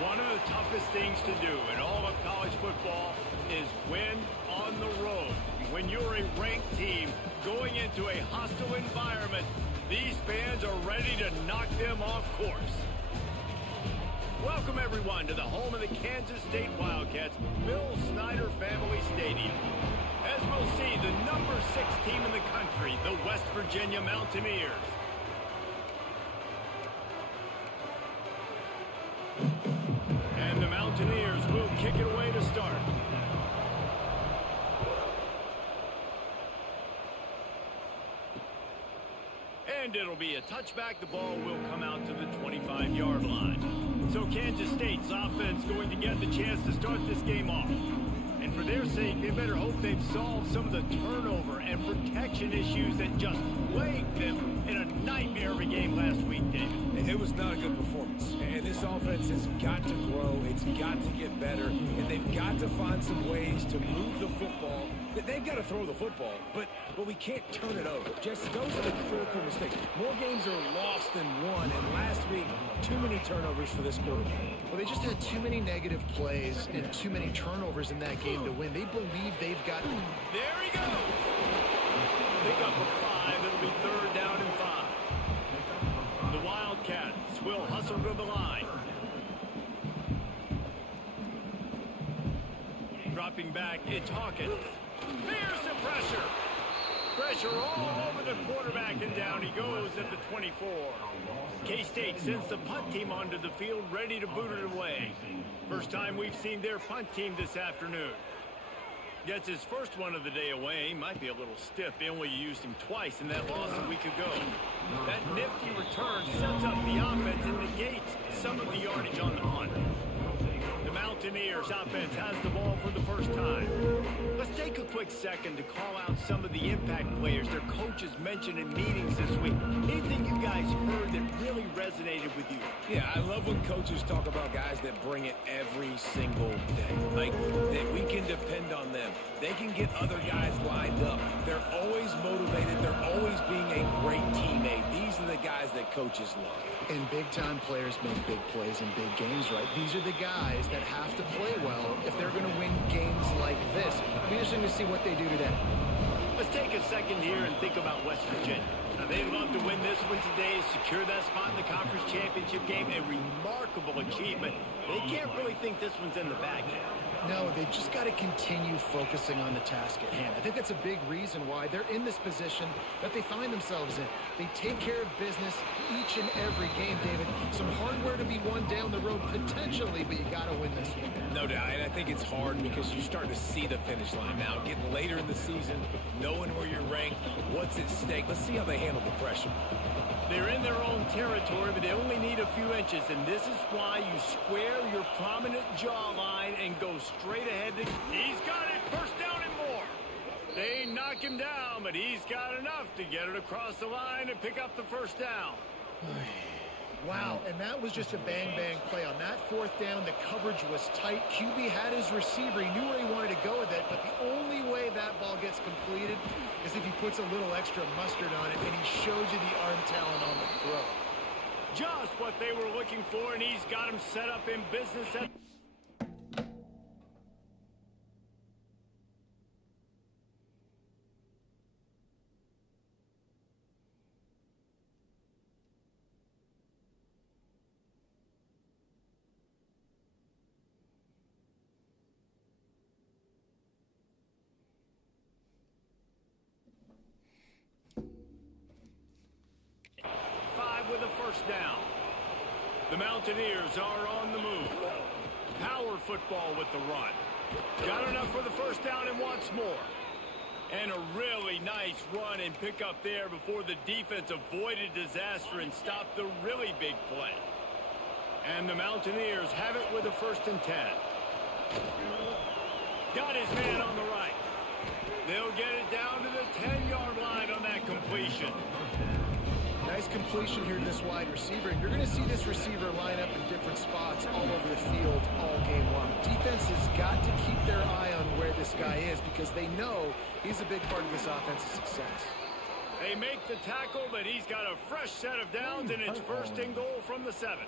One of the toughest things to do in all of college football is win on the road. When you're a ranked team going into a hostile environment, these fans are ready to knock them off course. Welcome, everyone, to the home of the Kansas State Wildcats, Bill Snyder Family Stadium. As we'll see, the number 6 team in the country, the West Virginia Mountaineers. And the Mountaineers will kick it away to start. And it'll be a touchback. The ball will come out to the 25-yard line. So Kansas State's offense going to get the chance to start this game off. And for their sake, they better hope they've solved some of the turnover and protection issues that just plagued them in a nightmare of a game last week, David. It was not a good performance. And this offense has got to grow. It's got to get better. And they've got to find some ways to move the football. They've got to throw the football, but we can't turn it over. Just those are the critical mistakes. More games are lost than won, and last week, too many turnovers for this quarterback. Well, they just had too many negative plays and too many turnovers in that game to win. They believe they've got... There he goes! Pick up a 5. It'll be 3rd down and 5. The Wildcats will hustle to the line. Dropping back, it's Hawkins. There's the pressure. Pressure all over the quarterback, and down he goes at the 24. K-State sends the punt team onto the field, ready to boot it away. First time we've seen their punt team this afternoon. Gets his first one of the day away. Might be a little stiff. They only used him twice in that loss a week ago. That nifty return sets up the offense and negates some of the yardage on the punt. The Mountaineers offense has the ball for the first time. Let's take a quick second to call out some of the impact players their coaches mentioned in meetings this week. Anything you guys heard that really resonated with you? Yeah, I love when coaches talk about guys that bring it every single day. Like, that we can depend on them. They can get other guys lined up. They're always motivated. They're always being a great teammate. These are the guys that coaches love. And big-time players make big plays in big games, right? These are the guys that have to play well if they're going to win games like this. It'll be interesting to see what they do today. Let's take a second here and think about West Virginia. Now, they'd love to win this one today, secure that spot in the conference championship game, a remarkable achievement. They can't really think this one's in the bag yet. No, they've just got to continue focusing on the task at hand. I think that's a big reason why they're in this position that they find themselves in. They take care of business each and every game, David. Some hardware to be won down the road potentially, but you got to win this one. No doubt, and I think it's hard because you're starting to see the finish line now. Getting later in the season, knowing where you're ranked, what's at stake. Let's see how they handle the pressure. They're in their own territory, but they only need a few inches, and this is why you square your prominent jawline and go straight ahead. He's got it, first down and more. They knock him down, but he's got enough to get it across the line and pick up the first down. Wow, and that was just a bang-bang play. On that 4th down, the coverage was tight. QB had his receiver. He knew where he wanted to go with it, but the only way that ball gets completed is if he puts a little extra mustard on it, and he shows you the arm talent on the throw. Just what they were looking for, and he's got him set up in business at... with a first down. The Mountaineers are on the move. Power football with the run. Got enough for the first down and wants more. And a really nice run and pick up there before the defense avoided disaster and stopped the really big play. And the Mountaineers have it with a 1st and 10. Got his man on the right. They'll get it down to the 10-yard line on that completion. Nice completion here to this wide receiver, and you're going to see this receiver line up in different spots all over the field all game long. Defense has got to keep their eye on where this guy is because they know he's a big part of this offense's success. They make the tackle, but he's got a fresh set of downs, and it's 1st and goal from the 7.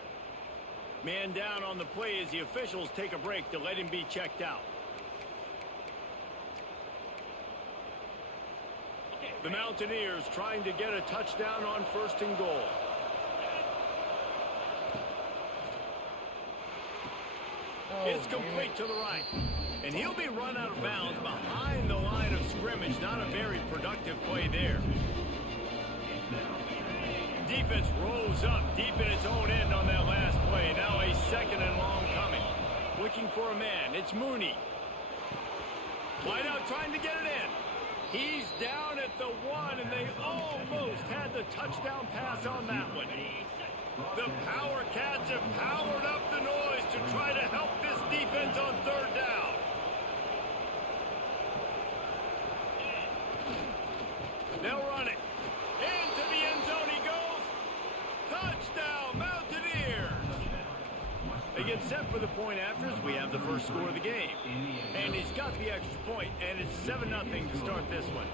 Man down on the play as the officials take a break to let him be checked out. The Mountaineers trying to get a touchdown on 1st and goal. It's complete to the right. And he'll be run out of bounds behind the line of scrimmage. Not a very productive play there. Defense rolls up deep in its own end on that last play. Now a 2nd and long coming. Looking for a man. It's Mooney. Wide out trying to get it in. He's down at the 1, and they almost had the touchdown pass on that one. The Power Cats have powered up the noise to try to help this defense on 3rd down. They'll run it. Into the end zone he goes. Touchdown, Mountaineers. They get set for the point after as we have the first score of the game. And he's got the extra point, and it's 7-0 to start this one.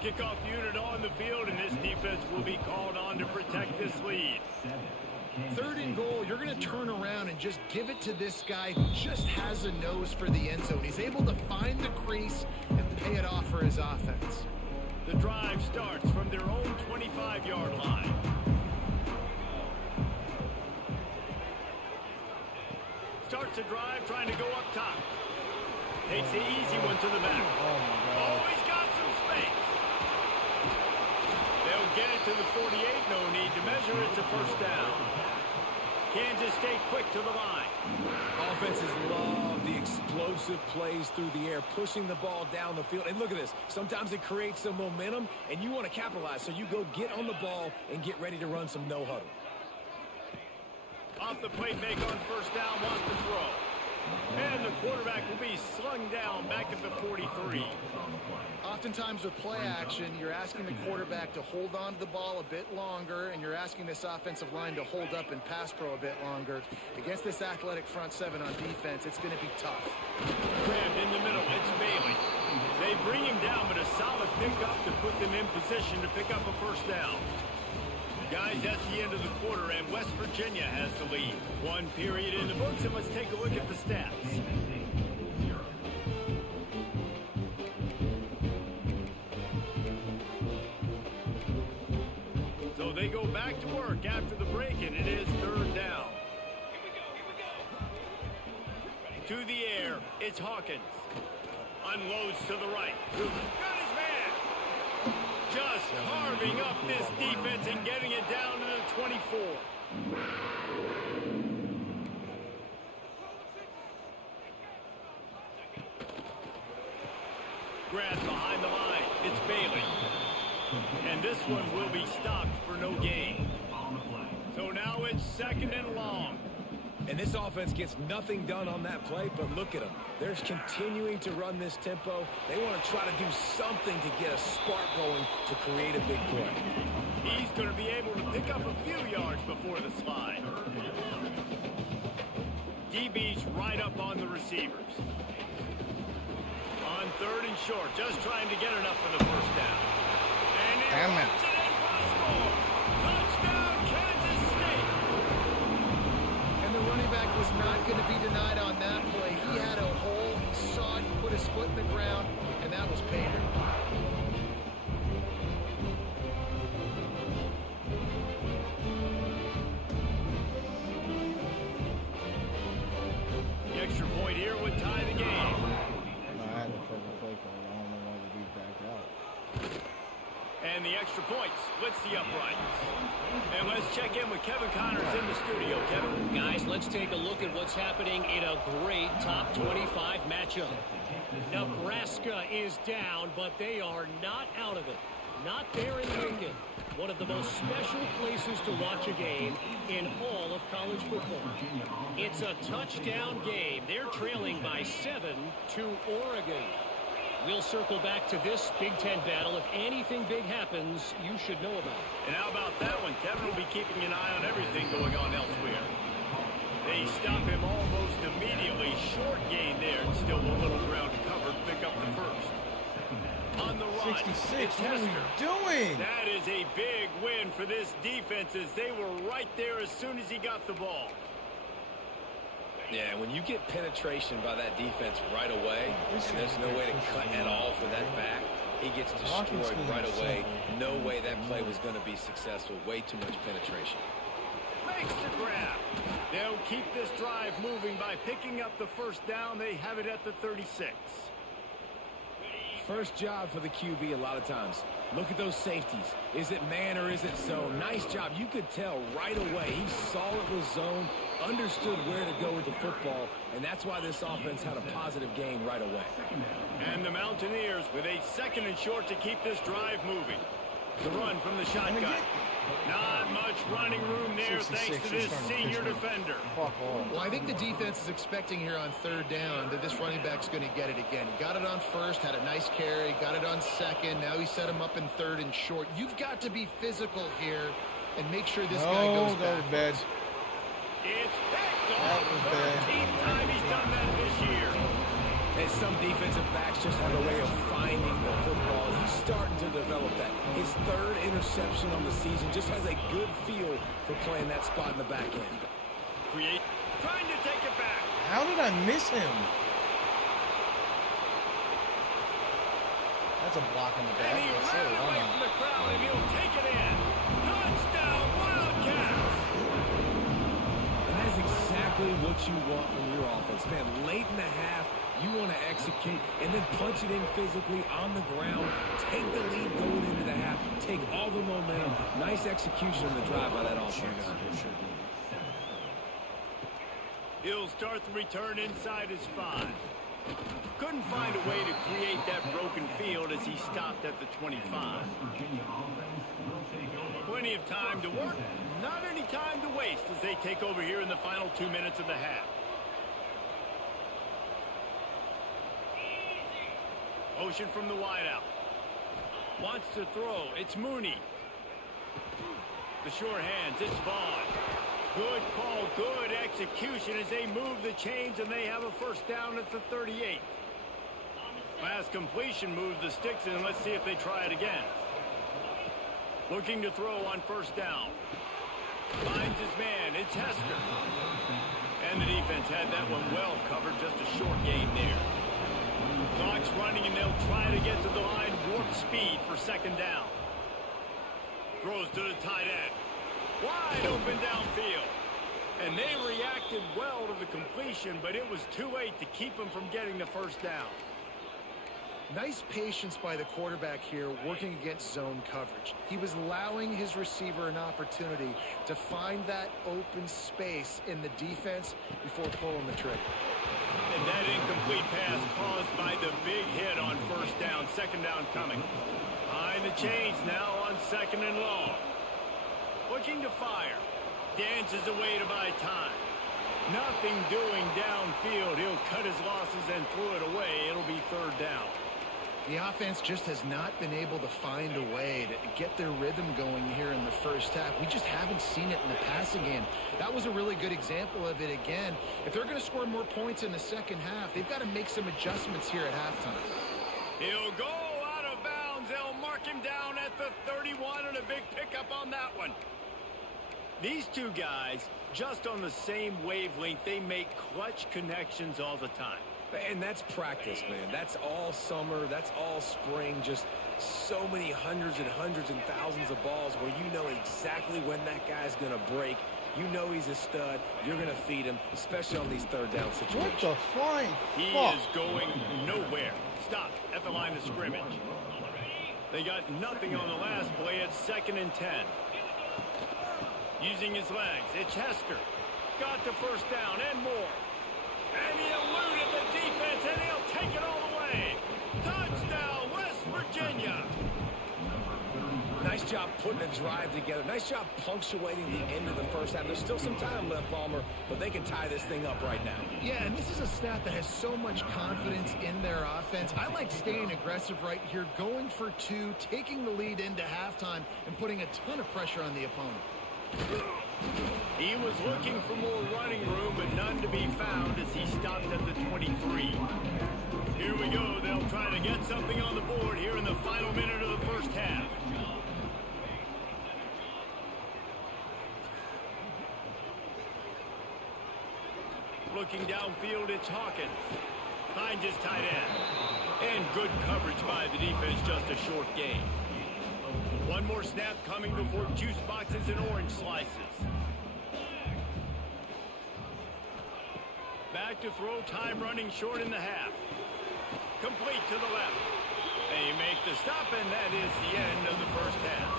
Kickoff unit on the field, and this defense will be called on to protect this lead. 3rd and goal, you're going to turn around and just give it to this guy who just has a nose for the end zone. He's able to find the crease and pay it off for his offense. The drive starts from their own 25-yard line. Starts a drive trying to go up top. Takes the easy one to the back. Oh, he's got some space. They'll get it to the 48. No need to measure it to 1st down. Kansas State quick to the line. Offenses love the explosive plays through the air, pushing the ball down the field. And look at this. Sometimes it creates some momentum, and you want to capitalize. So you go get on the ball and get ready to run some no-huddle. Off the play fake on 1st down, wants to throw. And the quarterback will be slung down back at the 43. Oftentimes with play action, you're asking the quarterback to hold on to the ball a bit longer, and you're asking this offensive line to hold up and pass pro a bit longer. Against this athletic front 7 on defense, it's going to be tough. Grabbed in the middle, it's Bailey. They bring him down, but a solid pickup to put them in position to pick up a 1st down. Guys, that's the end of the quarter, and West Virginia has the lead. 1 period in the books, and let's take a look at the stats. So they go back to work after the break, and it is 3rd down. To the air, it's Hawkins. Unloads to the right. Got his man. Just carving up this defense and getting it down to the 24. Grabbed behind the line. It's Bailey. And this one will be stopped for no gain. So now it's 2nd and long. And this offense gets nothing done on that play, but look at them. They're continuing to run this tempo. They want to try to do something to get a spark going to create a big play. He's going to be able to pick up a few yards before the slide. DB's right up on the receivers. On 3rd and short, just trying to get enough for the 1st down. And he runs it in for a score. Touchdown, Kansas State. The running back was not going to be denied on that play. He had a hole, he saw it, he put his foot in the ground, and that was paydirt. The extra point here would tie the game. I had to play the play call. I don't know why we beat back out. And the extra point splits the uprights. And let's check in with Kevin Connors in the studio. Kevin? Guys, let's take a look at what's happening in a great top 25 matchup. Nebraska is down, but they are not out of it. Not there in Lincoln. One of the most special places to watch a game in all of college football. It's a touchdown game. They're trailing by 7 to Oregon. We'll circle back to this Big Ten battle. If anything big happens, you should know about it. And how about that one? Kevin will be keeping an eye on everything going on elsewhere. They stop him almost immediately. Short gain there. Still a little ground to cover to pick up the 1st. On the run, 66, what are we Tester. doing? That is a big win for this defense as they were right there as soon as he got the ball. Yeah, when you get penetration by that defense right away, and there's no way to cut at all for that back, he gets destroyed right away. No way that play was going to be successful. Way too much penetration. Makes the grab. They'll keep this drive moving by picking up the first down. They have it at the 36. First job for the QB a lot of times. Look at those safeties. Is it man or is it zone? Nice job. You could tell right away. He saw it was zone, understood where to go with the football, and that's why this offense had a positive gain right away. And the Mountaineers with a 2nd and short to keep this drive moving. The run from the shotgun. Not much running room there thanks to this senior defender. Well, I think the defense is expecting here on 3rd down that this running back's going to get it again. He got it on 1st, had a nice carry, got it on 2nd. Now he set him up in 3rd and short. You've got to be physical here and make sure this guy goes back. It's picked off. 13th time he's done that this year. And some defensive backs just have a way of finding the football. He's starting to develop that. His 3rd interception on the season, just has a good feel for playing that spot in the back end. Trying to take it back. How did I miss him? That's a block in the back. And he ran away from the crowd, and he'll take it in. Touchdown, Wildcats! And that's exactly what you want from your offense, man. Late in the half, you want to execute and then punch it in physically on the ground. Take the lead going into the half. Take all the momentum. Nice execution on the drive by that offense. He'll start the return inside his 5. Couldn't find a way to create that broken field as he stopped at the 25. Plenty of time to work. Not any time to waste as they take over here in the final 2 minutes of the half. Motion from the wideout. Wants to throw. It's Mooney. The short hands. It's Vaughn. Good call. Good execution as they move the chains and they have a first down at the 38. Pass completion moves the sticks in. Let's see if they try it again. Looking to throw on first down. Finds his man. It's Hester. And the defense had that one well covered. Just a short gain there. Clock's running, and they'll try to get to the line. Warp speed for 2nd down. Throws to the tight end. Wide open downfield. And they reacted well to the completion, but it was too late to keep them from getting the first down. Nice patience by the quarterback here working against zone coverage. He was allowing his receiver an opportunity to find that open space in the defense before pulling the trigger. And that incomplete pass caused by the big hit on first down. 2nd down coming. Behind the chains now on 2nd and long. Looking to fire. Dances away to buy time. Nothing doing downfield. He'll cut his losses and throw it away. It'll be 3rd down. The offense just has not been able to find a way to get their rhythm going here in the first half. We just haven't seen it in the passing game. That was a really good example of it again. If they're going to score more points in the second half, they've got to make some adjustments here at halftime. He'll go out of bounds. They'll mark him down at the 31 and a big pickup on that one. These two guys, just on the same wavelength, they make clutch connections all the time. And that's practice, man. That's all summer. That's all spring. Just so many hundreds and thousands of balls where you know exactly when that guy's going to break. You know he's a stud. You're going to feed him, especially on these 3rd down situations. What the flying He fuck? is going nowhere. Stop at the line of scrimmage. They got nothing on the last play. It's 2nd and 10. Using his legs. It's Hester. Got the first down and more. And he eluded the defense, and he'll take it all the way. Touchdown, West Virginia. Nice job putting a drive together. Nice job punctuating the end of the first half. There's still some time left, Palmer, but they can tie this thing up right now. Yeah, and this is a staff that has so much confidence in their offense. I like staying aggressive right here, going for 2, taking the lead into halftime, and putting a ton of pressure on the opponent. He was looking for more running room, but none to be found as he stopped at the 23. Here we go. They'll try to get something on the board here in the final minute of the first half. Looking downfield, it's Hawkins. Finds his tight end. And good coverage by the defense, just a short gain. One more snap coming before juice boxes and orange slices. Back to throw, time running short in the half. Complete to the left. They make the stop, and that is the end of the first half.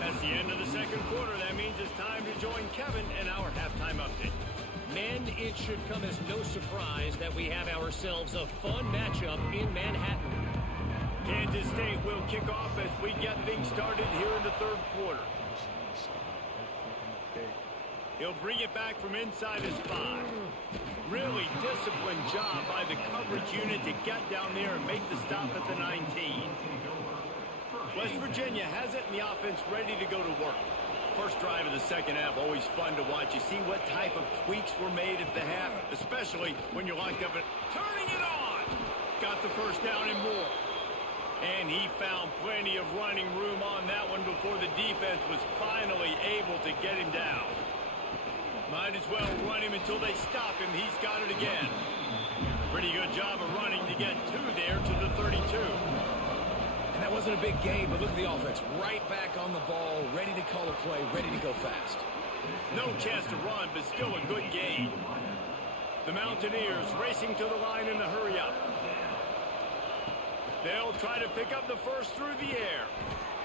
That's the end of the second quarter. That means it's time to join Kevin in our halftime update. Men, it should come as no surprise that we have ourselves a fun matchup in Manhattan. Kansas State will kick off as we get things started here in the third quarter. He'll bring it back from inside his 5. Really disciplined job by the coverage unit to get down there and make the stop at the 19. West Virginia has it and the offense ready to go to work. First drive of the second half, always fun to watch. You see what type of tweaks were made at the half, especially when you're locked up at turning it on. Got the first down and more. And he found plenty of running room on that one before the defense was finally able to get him down. Might as well run him until they stop him. He's got it again. Pretty good job of running to get 2 there to the 32. And that wasn't a big gain, but look at the offense. Right back on the ball, ready to call a play, ready to go fast. No chance to run, but still a good gain. The Mountaineers racing to the line in the hurry-up. They'll try to pick up the first through the air.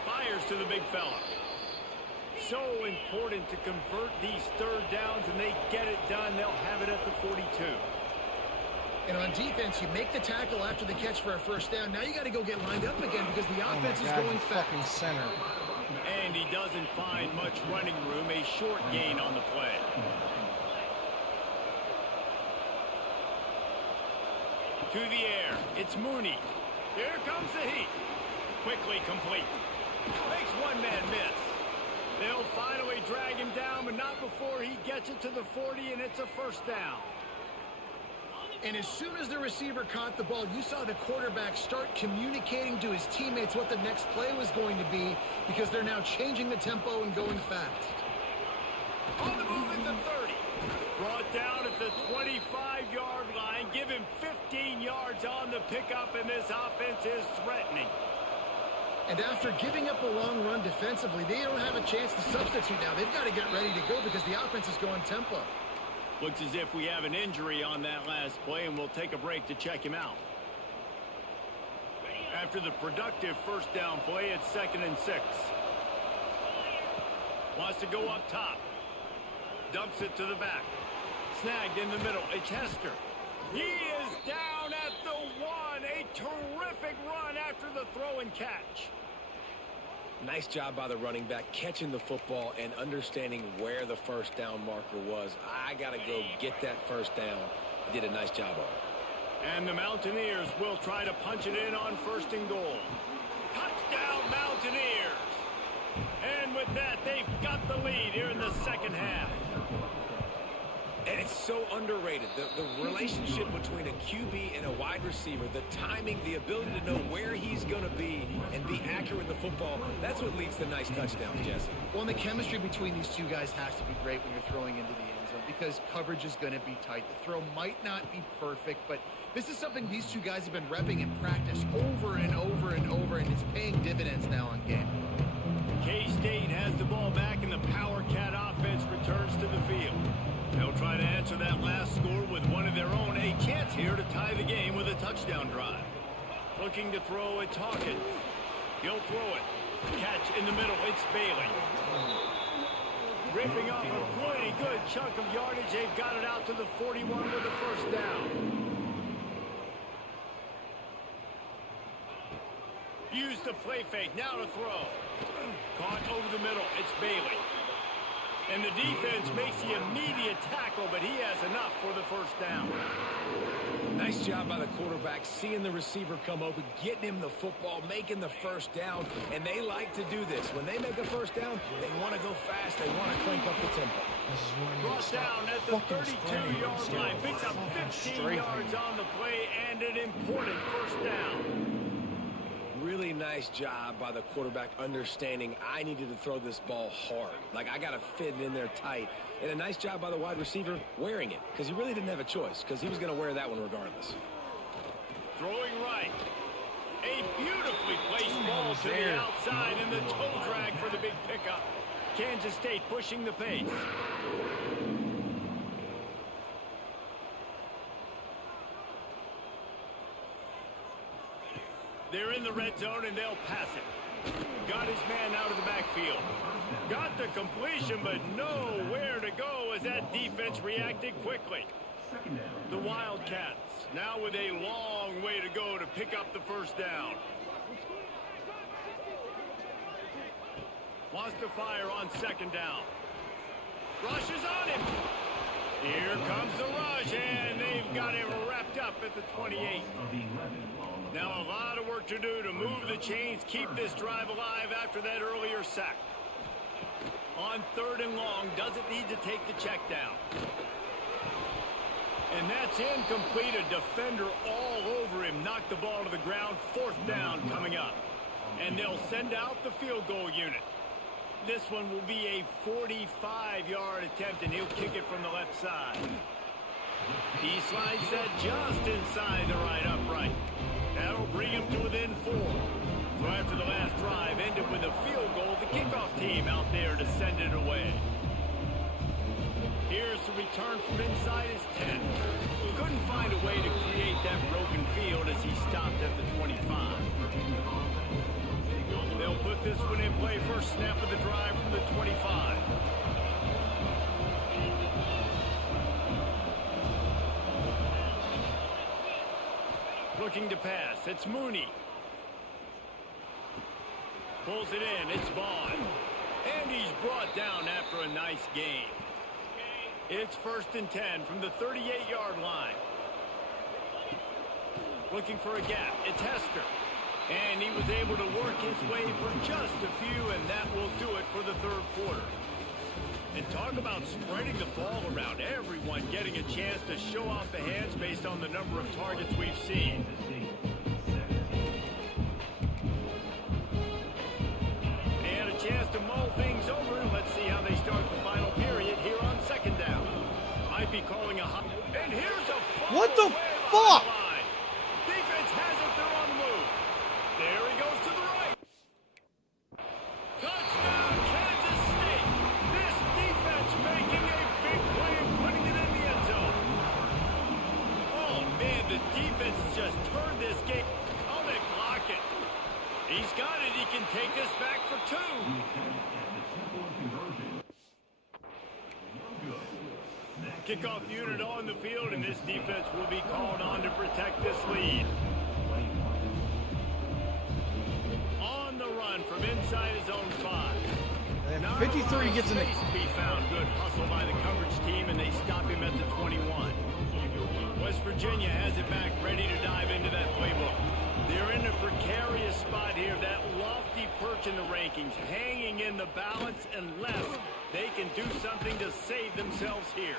Fires to the big fella. So important to convert these third downs, and they get it done. They'll have it at the 42. And on defense, you make the tackle after the catch for a first down. Now you got to go get lined up again because the offense is going fast. Center. And he doesn't find much running room. A short gain on the play. To the air. It's Mooney. Here comes the heat. Quickly complete. Makes one man miss. They'll finally drag him down, but not before he gets it to the 40, and it's a first down. And as soon as the receiver caught the ball, you saw the quarterback start communicating to his teammates what the next play was going to be because they're now changing the tempo and going fast. On the move at the 30. Brought down at the 25-yard line. Give him 15 yards on the pickup, and this offense is threatening. And after giving up a long run defensively, they don't have a chance to substitute now. They've got to get ready to go because the offense is going tempo. Looks as if we have an injury on that last play, and we'll take a break to check him out. After the productive first down play, it's 2nd and 6. Wants to go up top. Dumps it to the back. Snagged in the middle. It's Hester. He is down at the 1. A terrific run after the throw and catch. Nice job by the running back, catching the football and understanding where the first down marker was. I got to go get that first down. He did a nice job of it. And the Mountaineers will try to punch it in on 1st and goal. Touchdown, Mountaineers! And with that, they've got the lead here in the second half. And it's so underrated. The relationship between a QB and a wide receiver, the timing, the ability to know where he's going to be and be accurate with the football, that's what leads to nice touchdowns, Jesse. Well, and the chemistry between these two guys has to be great when you're throwing into the end zone because coverage is going to be tight. The throw might not be perfect, but this is something these two guys have been repping in practice over and over and over, and it's paying dividends now on game. K-State has the ball back, and the Power Cat offense returns to the field. They'll try to answer that last score with one of their own. A chance here to tie the game with a touchdown drive. Looking to throw, it's Hawkins. He'll throw it. Catch in the middle, it's Bailey. Ripping off a pretty good chunk of yardage. They've got it out to the 41 with the first down. Use the play fake, now to throw. Caught over the middle, it's Bailey. And the defense makes the immediate tackle, but he has enough for the first down. Nice job by the quarterback, seeing the receiver come open, getting him the football, making the first down, and they like to do this. When they make a first down, they want to go fast. They want to crank up the tempo. Brought down at the 32-yard line. Picks up 15 yards on the play and an important first down. really nice job by the quarterback understanding I needed to throw this ball hard. Like, I got to fit it in there tight. And a nice job by the wide receiver wearing it, because he really didn't have a choice, because he was going to wear that one regardless. Throwing right. A beautifully placed ball to the outside and the toe drag for the big pickup. Kansas State pushing the pace. They're in the red zone and they'll pass it. Got his man out of the backfield. Got the completion, but nowhere to go as that defense reacted quickly. The Wildcats now with a long way to go to pick up the first down. Wants to fire on second down. Rush is on him. Here comes the rush, and they've got him wrapped up at the 28. Now a lot of work to do to move the chains, keep this drive alive after that earlier sack. On third and long, doesn't need to take the check down. And that's incomplete. A defender all over him. Knocked the ball to the ground. Fourth down coming up. And they'll send out the field goal unit. This one will be a 45-yard attempt, and he'll kick it from the left side. He slides that just inside the right upright. That'll bring him to within 4. So after the last drive ended with a field goal, the kickoff team out there to send it away. Here's the return from inside his 10. Couldn't find a way to create that broken field as he stopped at the 25. They'll put this one in play first snap of the drive from the 25. Looking to pass. It's Mooney. Pulls it in. It's Vaughn. And he's brought down after a nice gain. It's 1st and 10 from the 38-yard line. Looking for a gap. It's Hester. And he was able to work his way for just a few, and that will do it for the third quarter. And talk about spreading the ball around. Everyone getting a chance to show off the hands based on the number of targets we've seen. They had a chance to mull things over, and let's see how they start the final period here on second down. Might be calling a hot. And here's a What the fuck? Defense has it. They're on the move. There he goes to the right. Touchdown, Kansas State. This defense making a big play and putting it in the end zone. Oh, man, the defense has just turned this game. Oh, they block it. He's got it. He can take this back for 2. Kickoff unit on the field, and this defense will be called on to protect this lead. On the run from inside his own 5. And 53 gets in the... To be found. Good hustle by the coverage team, and they stop him at the 21. West Virginia has it back, ready to dive into that playbook. They're in a precarious spot here. That lofty perch in the rankings, hanging in the balance unless they can do something to save themselves here.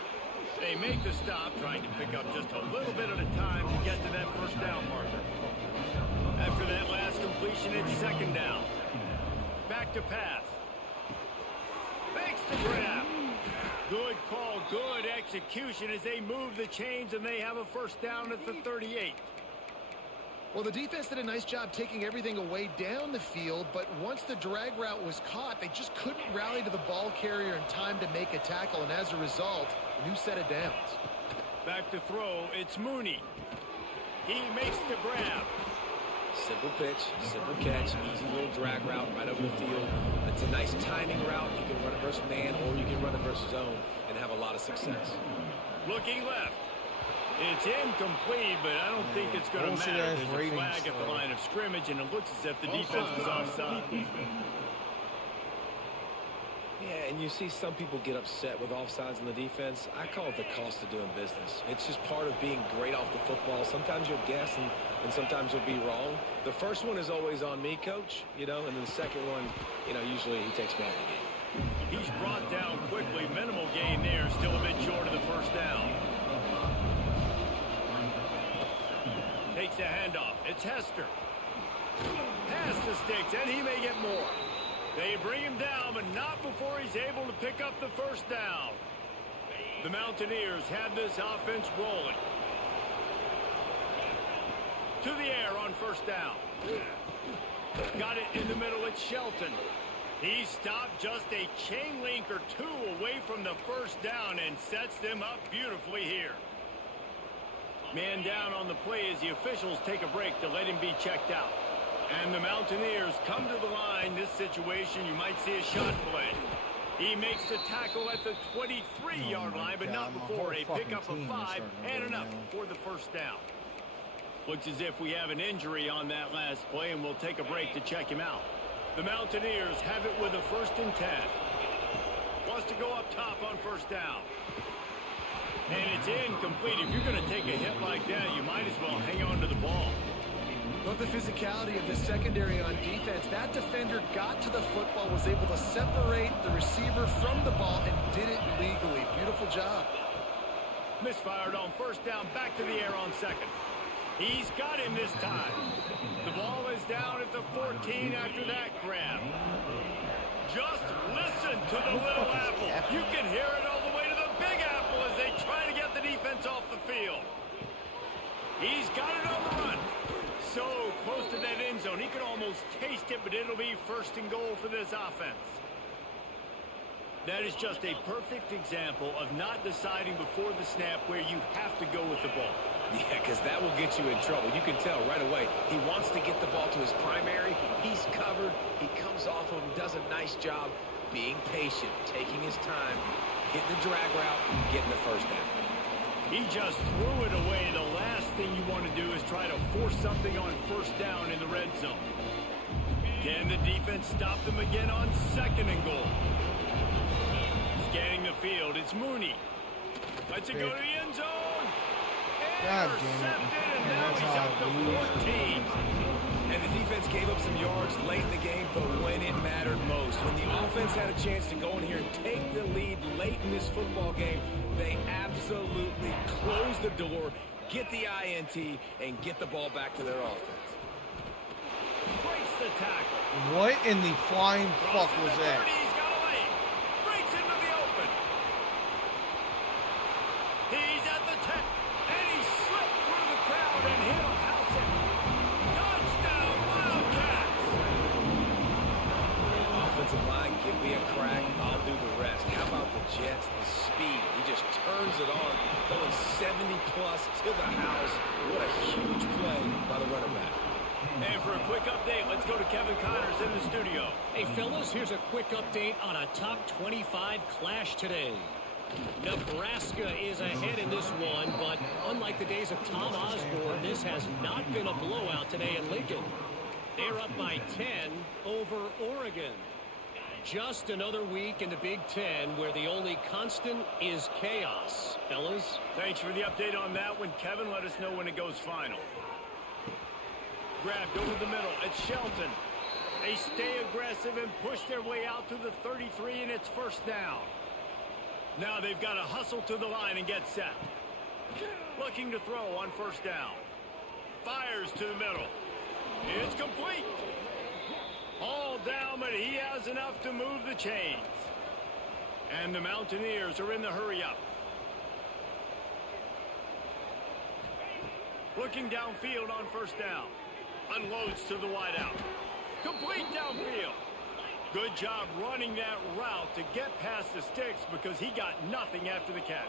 They make the stop, trying to pick up just a little bit at a time to get to that first down marker. After that last completion, it's second down. Back to pass. Makes the grab. Good call, good execution as they move the chains, and they have a first down at the 38. Well, the defense did a nice job taking everything away down the field, but once the drag route was caught, they just couldn't rally to the ball carrier in time to make a tackle, and as a result, a new set of downs. Back to throw, it's Mooney. He makes the grab. Simple pitch, simple catch, easy little drag route right over the field. It's a nice timing route. You can run it versus man, or you can run it versus zone and have a lot of success. Looking left. It's incomplete, but I don't think it's going to matter. There's a flag at the line of scrimmage, and it looks as if the defense was offside. Yeah, and you see some people get upset with offsides in the defense. I call it the cost of doing business. It's just part of being great off the football. Sometimes you'll guess, and sometimes you'll be wrong. The first one is always on me, Coach, and then the second one, usually he takes me out of the game. He's brought down quickly. Minimal gain there, still a bit short of the first down. Takes a handoff. It's Hester. Pass the sticks, and he may get more. They bring him down, but not before he's able to pick up the first down. The Mountaineers have this offense rolling. To the air on first down. Got it in the middle. It's Shelton. He stopped just a chain link or two away from the first down and sets them up beautifully here. Man down on the play as the officials take a break to let him be checked out. And the Mountaineers come to the line. This situation, you might see a shot play. He makes the tackle at the 23-yard line, but not before a pickup of 5 and enough for the first down. Looks as if we have an injury on that last play, and we'll take a break to check him out. The Mountaineers have it with a 1st and 10. Wants to go up top on first down. And it's incomplete. If you're going to take a hit like that, you might as well hang on to the ball. Love the physicality of the secondary on defense. That defender got to the football, was able to separate the receiver from the ball, and did it legally. Beautiful job. Misfired on first down, back to the air on second. He's got him this time. The ball is down at the 14 after that grab. Just listen to the little apple. You can hear it all the way to the big apple as they try to get the defense off the field. He's got it on the run. So close to that end zone. He could almost taste it, but it'll be 1st and goal for this offense. That is just a perfect example of not deciding before the snap where you have to go with the ball. Yeah, because that will get you in trouble. You can tell right away he wants to get the ball to his primary. He's covered. He comes off of him, does a nice job being patient, taking his time, hitting the drag route, getting the first down. He just threw it away. The last thing you want to do is try to force something on first down in the red zone. Can the defense stop them again on 2nd and goal? Scanning the field, it's Mooney. Lets it go to the end zone. Intercepted, and now he's up to 14. And the defense gave up some yards late in the game, but when it mattered most, when the offense had a chance to go in here and take the lead late in this football game, they absolutely close the door, get the INT, and get the ball back to their offense. Breaks the tackle. What in the flying fuck was that? He's got a lane. Breaks into the open. He's at the 10. And he slipped through the crowd, and he'll house it. Touchdown, Wildcats. Offensive line, give me a crack, I'll do the rest. How about the Jets, the speed? He just turns it on, going 70-plus to the house. What a huge play by the running back. And for a quick update, let's go to Kevin Connors in the studio. Hey, fellas, here's a quick update on a top 25 clash today. Nebraska is ahead in this one, but unlike the days of Tom Osborne, this has not been a blowout today in Lincoln. They're up by 10 over Oregon. Just another week in the Big Ten where the only constant is chaos. Fellas? Thanks for the update on that one, Kevin. Let us know when it goes final. Grabbed over the middle. It's Shelton. They stay aggressive and push their way out to the 33, and it's first down. Now they've got to hustle to the line and get set. Looking to throw on first down. Fires to the middle. It's complete. All down, but he has enough to move the chains. And the Mountaineers are in the hurry up. Looking downfield on first down. Unloads to the wideout. Complete downfield. Good job running that route to get past the sticks because he got nothing after the catch.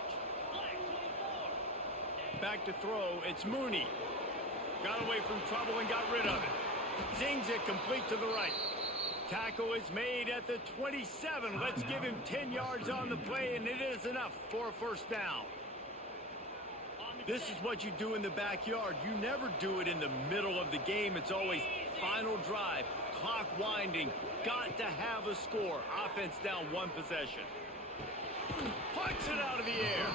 Back to throw, it's Mooney. Got away from trouble and got rid of it. Zings it complete to the right. Tackle is made at the 27. Let's give him 10 yards on the play, and it is enough for a first down. This is what you do in the backyard. You never do it in the middle of the game. It's always final drive, clock winding. Got to have a score. Offense down one possession. Puts it out of the air.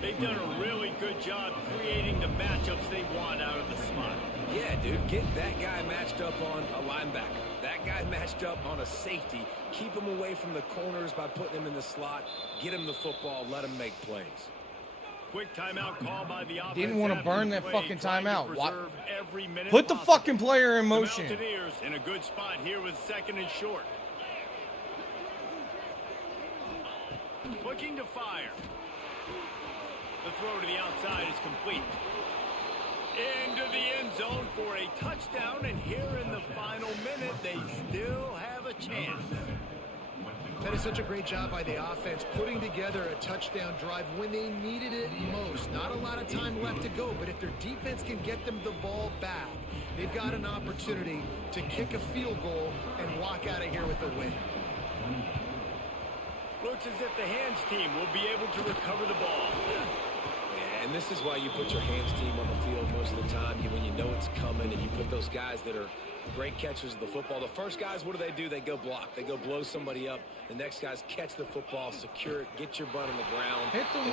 They've done a really good job creating the matchups they want out of the slot. Yeah, dude, get that guy matched up on a linebacker. That guy matched up on a safety. Keep him away from the corners by putting him in the slot. Get him the football. Let him make plays. quick timeout call by the offense. Didn't want to after burn the that play, fucking trying to timeout. What? preserve every minute Put the possible. fucking player in The motion. Mountaineers in a good spot here with 2nd and short. Looking to fire. The throw to the outside is complete. Into the end zone for a touchdown, and here in the final minute, they still have a chance. That is such a great job by the offense, putting together a touchdown drive when they needed it most. Not a lot of time left to go, but if their defense can get them the ball back, they've got an opportunity to kick a field goal and walk out of here with a win. Looks as if the hands team will be able to recover the ball. And this is why you put your hands team on the field most of the time. When you know it's coming, and you put those guys that are great catchers of the football. The first guys, what do? They go block. They go blow somebody up. The next guys catch the football, secure it, get your butt on the ground. Hit the